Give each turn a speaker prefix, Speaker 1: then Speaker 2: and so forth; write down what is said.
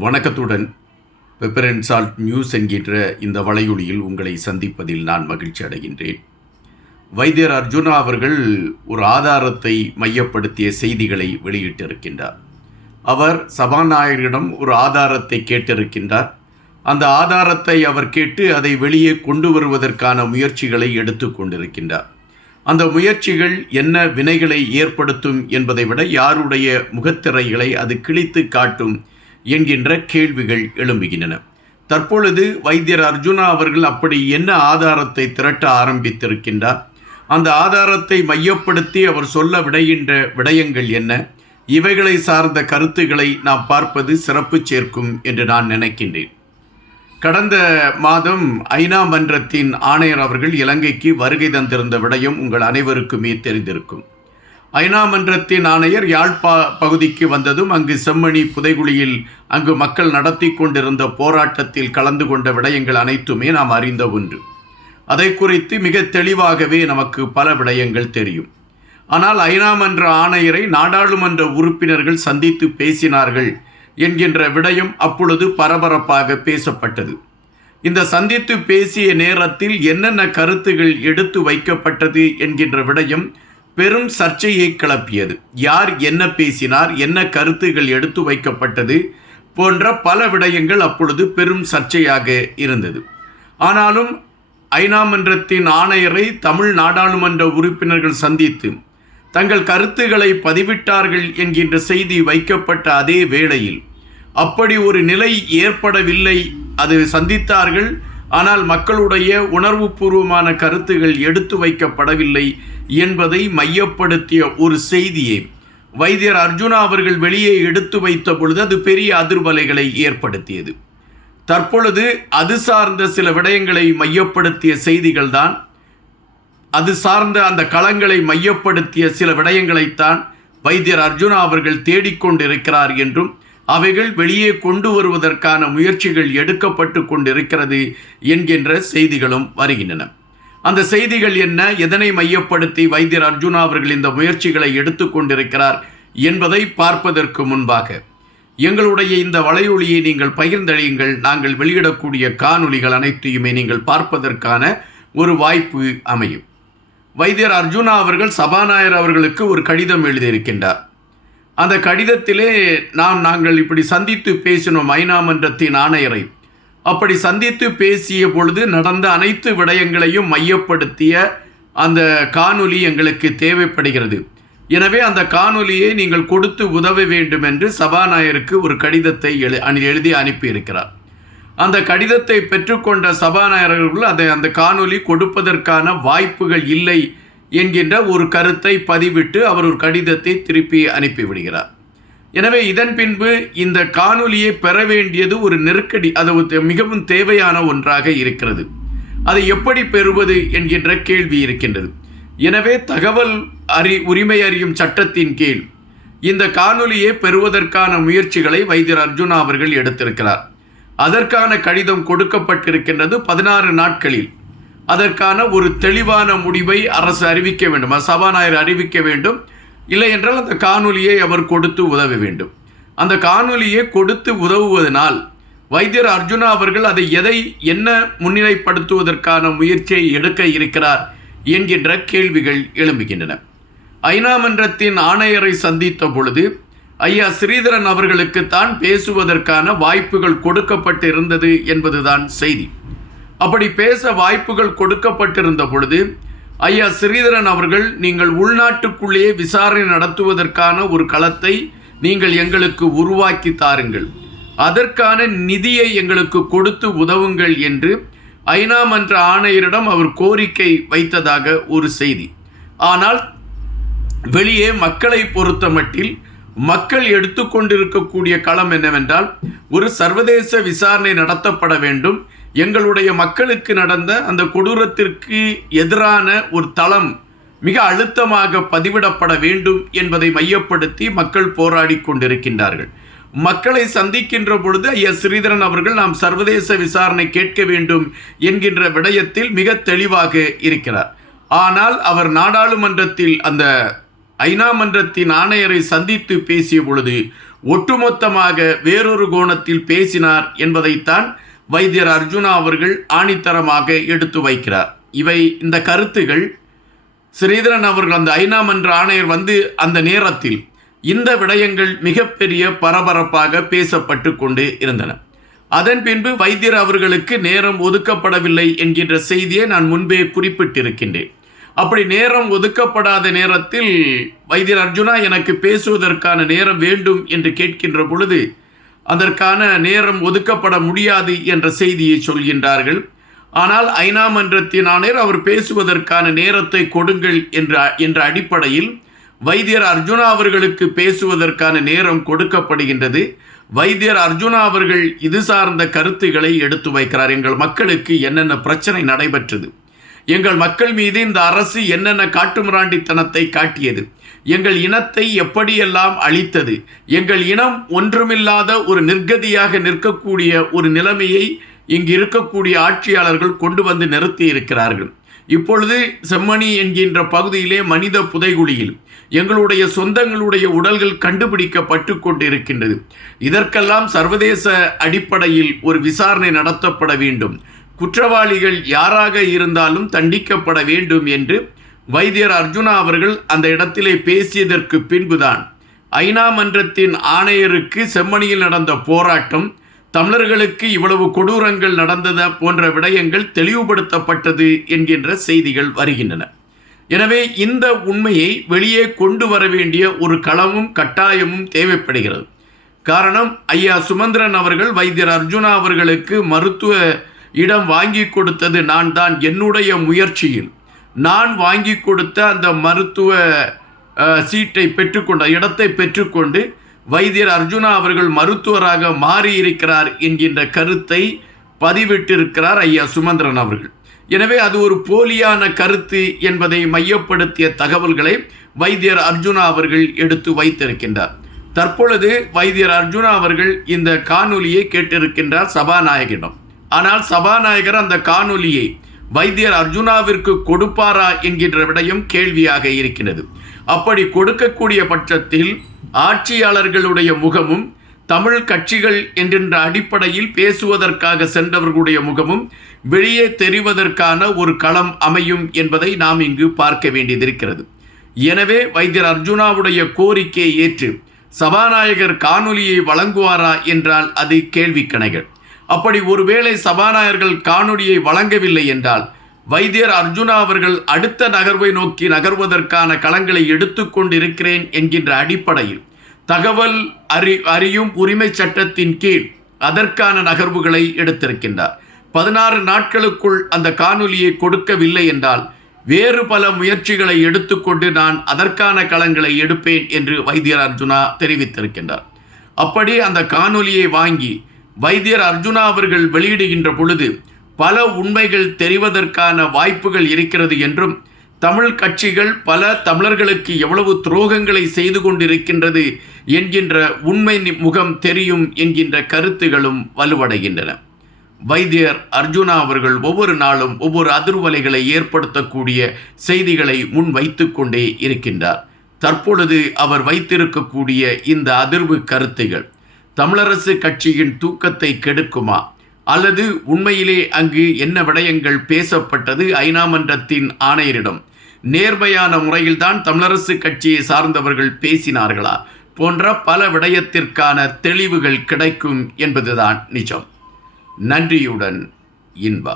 Speaker 1: வணக்கத்துடன். Pepper and salt news என்கின்ற இந்த வலையொலியில் உங்களை சந்திப்பதில் நான் மகிழ்ச்சி அடைகின்றேன். வைத்தியர் அர்ஜுனா அவர்கள் ஒரு ஆதாரத்தை மையப்படுத்திய செய்திகளை வெளியிட்டிருக்கின்றார். அவர் சபாநாயகரிடம் ஒரு ஆதாரத்தை கேட்டிருக்கின்றார். அந்த ஆதாரத்தை அவர் கேட்டு அதை வெளியே கொண்டு வருவதற்கான முயற்சிகளை எடுத்து கொண்டிருக்கின்றார். அந்த முயற்சிகள் என்ன வினைகளை ஏற்படுத்தும் என்பதை விட யாருடைய முகத்திரைகளை அது கிழித்து காட்டும் என்கின்ற கேள்விகள் எழும்புகின்றன. தற்பொழுது வைத்தியர் அர்ஜுனா அவர்கள் அப்படி என்ன ஆதாரத்தை திரட்ட ஆரம்பித்திருக்கின்றார்? அந்த ஆதாரத்தை மையப்படுத்தி அவர் சொல்ல விடைகின்ற விடயங்கள் என்ன? இவைகளை சார்ந்த கருத்துக்களை நாம் பார்ப்பது சிறப்பு சேர்க்கும் என்று நான் நினைக்கின்றேன். கடந்த மாதம் ஐநா மன்றத்தின் ஆணையர் அவர்கள் இலங்கைக்கு வருகை தந்திருந்த விடயம் உங்கள் அனைவருக்குமே தெரிந்திருக்கும். ஐநா மன்றத்தின் ஆணையர் யாழ்ப்பா பகுதிக்கு வந்ததும் அங்கு செம்மணி புதைகுழியில் அங்கு மக்கள் நடத்தி கொண்டிருந்த போராட்டத்தில் கலந்து கொண்ட விடயங்கள் அனைத்துமே நாம் அறிந்த ஒன்று. அதை குறித்து மிக தெளிவாகவே நமக்கு பல விடயங்கள் தெரியும். ஆனால் ஐநா மன்ற ஆணையரை நாடாளுமன்ற உறுப்பினர்கள் சந்தித்து பேசினார்கள் என்கின்ற விடயம் அப்பொழுது பரபரப்பாக பேசப்பட்டது. இந்த சந்தித்து பேசிய நேரத்தில் என்னென்ன கருத்துகள் எடுத்து வைக்கப்பட்டது என்கின்ற விடயம் பெரும் சர்ச்சையை கிளப்பியது. யார் என்ன பேசினார் என்ன கருத்துகள் எடுத்து வைக்கப்பட்டது போன்ற பல விடயங்கள் அப்பொழுது பெரும் சர்ச்சையாக இருந்தது. ஆனாலும் ஐநா மன்றத்தின் ஆணையரை தமிழ் நாடாளுமன்ற உறுப்பினர்கள் சந்தித்து தங்கள் கருத்துக்களை பதிவிட்டார்கள் என்கின்ற செய்தி வைக்கப்பட்ட அதே வேளையில் அப்படி ஒரு நிலை ஏற்படவில்லை அது சந்தித்தார்கள். ஆனால் மக்களுடைய உணர்வுபூர்வமான கருத்துகள் எடுத்து வைக்கப்படவில்லை என்பதை மையப்படுத்திய ஒரு செய்தியை வைத்தியர் அர்ஜுனா அவர்கள் வெளியே எடுத்து வைத்த பொழுது அது பெரிய அதிர்வலைகளை ஏற்படுத்தியது. தற்பொழுது அது சார்ந்த சில விடயங்களை மையப்படுத்திய செய்திகள்தான் அது சார்ந்த அந்த களங்களை மையப்படுத்திய சில விடயங்களைத்தான் வைத்தியர் அர்ஜுனா அவர்கள் தேடிக்கொண்டிருக்கிறார் என்றும் அவைகள் வெளியே கொண்டு வருவதற்கான முயற்சிகள் எடுக்கப்பட்டு கொண்டிருக்கிறது என்கின்ற செய்திகளும் வருகின்றன. அந்த செய்திகள் என்ன? எதனை மையப்படுத்தி வைத்தியர் அர்ஜுனா அவர்கள் இந்த முயற்சிகளை எடுத்துக்கொண்டிருக்கிறார் என்பதை பார்ப்பதற்கு முன்பாக எங்களுடைய இந்த வலையொலியை நீங்கள் பகிர்ந்தழியுங்கள் நாங்கள் வெளியிடக்கூடிய காணொலிகள் அனைத்தையுமே நீங்கள் பார்ப்பதற்கான ஒரு வாய்ப்பு அமையும். வைத்தியர் அர்ஜுனா அவர்கள் சபாநாயகர் அவர்களுக்கு ஒரு கடிதம் எழுதியிருக்கின்றார். அந்த கடிதத்திலே நாம் நாங்கள் இப்படி சந்தித்து பேசினோம். ஐநா மன்றத்தின் ஆணையரை அப்படி சந்தித்து பேசிய பொழுது நடந்த அனைத்து விடயங்களையும் மையப்படுத்திய அந்த காணொலி எங்களுக்கு தேவைப்படுகிறது. எனவே அந்த காணொலியை நீங்கள் கொடுத்து உதவ வேண்டும் என்று சபாநாயகருக்கு ஒரு கடிதத்தை எழு எழுதி அனுப்பியிருக்கிறார். அந்த கடிதத்தை பெற்றுக்கொண்ட சபாநாயகர்கள் அதை அந்த காணொலி கொடுப்பதற்கான வாய்ப்புகள் இல்லை என்கின்ற ஒரு கருத்தை பதிவிட்டு அவர் ஒரு கடிதத்தை திருப்பி அனுப்பிவிடுகிறார். எனவே இதன் பின்பு இந்த காணொலியை பெற வேண்டியது ஒரு நெருக்கடி. அது மிகவும் தேவையான ஒன்றாக இருக்கிறது. அதை எப்படி பெறுவது என்கின்ற கேள்வி இருக்கின்றது. எனவே தகவல் அறி உரிமை அறியும் சட்டத்தின் கீழ் இந்த காணொலியை பெறுவதற்கான முயற்சிகளை வைத்தியர் அர்ஜுனா அவர்கள் எடுத்திருக்கிறார். அதற்கான கடிதம் கொடுக்கப்பட்டிருக்கின்றது பதினாறு நாட்களில். அதற்கான ஒரு தெளிவான முடிவை அரசு அறிவிக்க வேண்டும். சபாநாயகர் அறிவிக்க வேண்டும். இல்லை என்றால் அந்த காணொலியை அவர் கொடுத்து உதவ வேண்டும். அந்த காணொலியை கொடுத்து உதவுவதனால் வைத்தியர் அர்ஜுனா அவர்கள் அதை எதை என்ன முன்னிலைப்படுத்துவதற்கான முயற்சியை எடுக்க இருக்கிறார் என்கின்ற கேள்விகள் எழும்புகின்றன. ஐநா மன்றத்தின் ஆணையரை சந்தித்த பொழுது ஐயா ஸ்ரீதரன் அவர்களுக்கு தான் பேசுவதற்கான வாய்ப்புகள் கொடுக்கப்பட்டிருந்தது என்பதுதான் செய்தி. அப்படி பேச வாய்ப்புகள் கொடுக்கப்பட்டிருந்த பொழுது ஐயா ஸ்ரீதரன் அவர்கள் நீங்கள் உள்நாட்டுக்குள்ளேயே விசாரணை நடத்துவதற்கான ஒரு களத்தை நீங்கள் எங்களுக்கு உருவாக்கி தாருங்கள். அதற்கான நிதியை எங்களுக்கு கொடுத்து உதவுங்கள் என்று ஐநா மன்ற ஆணையரிடம் அவர் கோரிக்கை வைத்ததாக ஒரு செய்தி. ஆனால் வெளியே மக்களை பொறுத்த மட்டில் மக்கள் எடுத்துக்கொண்டிருக்கக்கூடிய களம் என்னவென்றால் ஒரு சர்வதேச விசாரணை நடத்தப்பட வேண்டும். எங்களுடைய மக்களுக்கு நடந்த அந்த கொடூரத்திற்கு எதிரான ஒரு தளம் மிக அழுத்தமாக பதிவிடப்பட வேண்டும் என்பதை மையப்படுத்தி மக்கள் போராடி கொண்டிருக்கின்றார்கள். மக்களை சந்திக்கின்ற பொழுது ஐயா ஸ்ரீதரன் அவர்கள் நாம் சர்வதேச விசாரணை கேட்க வேண்டும் என்கின்ற விடயத்தில் மிக தெளிவாக இருக்கிறார். ஆனால் அவர் நாடாளுமன்றத்தில் அந்த ஐநா மன்றத்தின் ஆணையரை சந்தித்து பேசிய பொழுது ஒட்டுமொத்தமாக வேறொரு கோணத்தில் பேசினார் என்பதைத்தான் வைத்தியர் அர்ஜுனா அவர்கள் ஆணித்தரமாக எடுத்து வைக்கிறார். இவை இந்த கருத்துகள். ஸ்ரீதரன் அவர்கள் அந்த ஐநா மன்ற ஆணையர் வந்து அந்த நேரத்தில் இந்த விடயங்கள் மிகப்பெரிய பரபரப்பாக பேசப்பட்டு கொண்டு இருந்தன. அதன் பின்பு வைத்தியர் அவர்களுக்கு நேரம் ஒதுக்கப்படவில்லை என்கின்ற செய்தியை நான் முன்பே குறிப்பிட்டிருக்கின்றேன். அப்படி நேரம் ஒதுக்கப்படாத நேரத்தில் வைத்தியர் அர்ஜுனா எனக்கு பேசுவதற்கான நேரம் வேண்டும் என்று கேட்கின்ற பொழுது அதற்கான நேரம் ஒதுக்கப்பட முடியாது என்ற செய்தியை சொல்கின்றார்கள். ஆனால் ஐநா மன்றத்தின் ஆணையர் அவர் பேசுவதற்கான நேரத்தை கொடுங்கள் என்ற என்ற அடிப்படையில் வைத்தியர் அர்ஜுனா அவர்களுக்கு பேசுவதற்கான நேரம் கொடுக்கப்படுகின்றது. வைத்தியர் அர்ஜுனா அவர்கள் இது சார்ந்த கருத்துக்களை எடுத்து வைக்கிறார். எங்கள் மக்களுக்கு என்னென்ன பிரச்சனை நடைபெற்றது? எங்கள் மக்கள் மீது இந்த அரசு என்னென்ன காட்டுமிராண்டித்தனத்தை காட்டியது? எங்கள் இனத்தை எப்படியெல்லாம் அழித்தது? எங்கள் இனம் ஒன்றுமில்லாத ஒரு நிர்கதியாக நிற்கக்கூடிய ஒரு நிலைமையை இங்கு இருக்கக்கூடிய ஆட்சியாளர்கள் கொண்டு வந்து நிறுத்தி இருக்கிறார்கள் இப்பொழுது செம்மணி என்கின்ற பகுதியிலே மனித புதைகுழியில் எங்களுடைய சொந்தங்களுடைய உடல்கள் கண்டுபிடிக்கப்பட்டு கொண்டிருக்கின்றது. இதற்கெல்லாம் சர்வதேச அடிப்படையில் ஒரு விசாரணை நடத்தப்பட வேண்டும். குற்றவாளிகள் யாராக இருந்தாலும் தண்டிக்கப்பட வேண்டும் என்று வைத்தியர் அர்ஜுனா அவர்கள் அந்த இடத்திலே பேசியதற்கு பின்புதான் ஐநா மன்றத்தின் ஆணையருக்கு செம்மணியில் நடந்த போராட்டம் தமிழர்களுக்கு இவ்வளவு கொடூரங்கள் நடந்தத போன்ற விடயங்கள் தெளிவுபடுத்தப்பட்டது என்கின்ற செய்திகள் வருகின்றன. எனவே இந்த உண்மையை வெளியே கொண்டு வர வேண்டிய ஒரு களமும் கட்டாயமும் தேவைப்படுகிறது. காரணம் ஐயா சுமந்திரன் அவர்கள் வைத்தியர் அர்ஜுனா அவர்களுக்கு மருத்துவ இடம் வாங்கி கொடுத்தது நான் தான் என்னுடைய முயற்சியில். நான் வாங்கி கொடுத்த அந்த மருத்துவ சீட்டை பெற்றுக்கொண்ட இடத்தை பெற்றுக்கொண்டு வைத்தியர் அர்ஜுனா அவர்கள் மருத்துவராக மாறியிருக்கிறார் என்கின்ற கருத்தை பதிவிட்டிருக்கிறார் ஐயா சுமந்திரன் அவர்கள். எனவே அது ஒரு போலியான கருத்து என்பதை மையப்படுத்திய தகவல்களை வைத்தியர் அர்ஜுனா அவர்கள் எடுத்து வைத்திருக்கின்றார். தற்பொழுது வைத்தியர் அர்ஜுனா அவர்கள் இந்த காணொலியை கேட்டிருக்கின்றார் சபாநாயகிடம் ஆனால் சபாநாயகர் அந்த காணொலியை வைத்தியர் அர்ஜுனாவிற்கு கொடுப்பாரா என்கின்ற விடயம் கேள்வியாக இருக்கிறது. அப்படி கொடுக்கக்கூடிய பட்சத்தில் ஆட்சியாளர்களுடைய முகமும் தமிழ் கட்சிகள் என்கின்ற அடிப்படையில் பேசுவதற்காக சென்றவர்களுடைய முகமும் வெளியே தெரிவதற்கான ஒரு களம் அமையும் என்பதை நாம் இங்கு பார்க்க வேண்டியதிருக்கிறது எனவே வைத்தியர் அர்ஜுனாவுடைய கோரிக்கையை ஏற்று சபாநாயகர் காணொலியை வழங்குவாரா என்றால் அது கேள்விக்கணைகள். அப்படி ஒருவேளை சபாநாயகர்கள் காணொலியை வழங்கவில்லை என்றால் வைத்தியர் அர்ஜுனா அவர்கள் அடுத்த நகர்வை நோக்கி நகர்வதற்கான களங்களை எடுத்துக்கொண்டிருக்கிறேன் என்கின்ற அடிப்படையில் தகவல் அறி அறியும் உரிமை சட்டத்தின் கீழ் அதற்கான நகர்வுகளை எடுத்திருக்கின்றார். பதினாறு நாட்களுக்குள் அந்த காணொலியை கொடுக்கவில்லை என்றால் வேறு பல முயற்சிகளை எடுத்துக்கொண்டு நான் அதற்கான களங்களை எடுப்பேன் என்று வைத்தியர் அர்ஜுனா தெரிவித்திருக்கின்றார். அப்படி அந்த காணொலியை வாங்கி வைத்தியர் அர்ஜுனா அவர்கள் வெளியிடுகின்ற பொழுது பல உண்மைகள் தெரிவதற்கான வாய்ப்புகள் இருக்கிறது என்றும் தமிழ் கட்சிகள் பல தமிழர்களுக்கு எவ்வளவு துரோகங்களை செய்து கொண்டிருக்கின்றது என்கின்ற உண்மை முகம் தெரியும் என்கின்ற கருத்துகளும் வலுவடைகின்றன. வைத்தியர் அர்ஜுனா அவர்கள் ஒவ்வொரு நாளும் ஒவ்வொரு அதிர்வலைகளை ஏற்படுத்தக்கூடிய செய்திகளை முன் வைத்து கொண்டே இருக்கின்றார். தற்பொழுது அவர் வைத்திருக்கக்கூடிய இந்த அதிர்வு கருத்துகள் தமிழரசு கட்சியின் தூக்கத்தை கெடுக்குமா? அல்லது உண்மையிலே அங்கு என்ன விடயங்கள் பேசப்பட்டது ஐநா மன்றத்தின் ஆணையரிடம்? நேர்மையான முறையில்தான் தமிழரசு கட்சியை சார்ந்தவர்கள் பேசினார்களா? போன்ற பல விடயத்திற்கான தெளிவுகள் கிடைக்கும் என்பதுதான் நிஜம். நன்றியுடன் இன்பா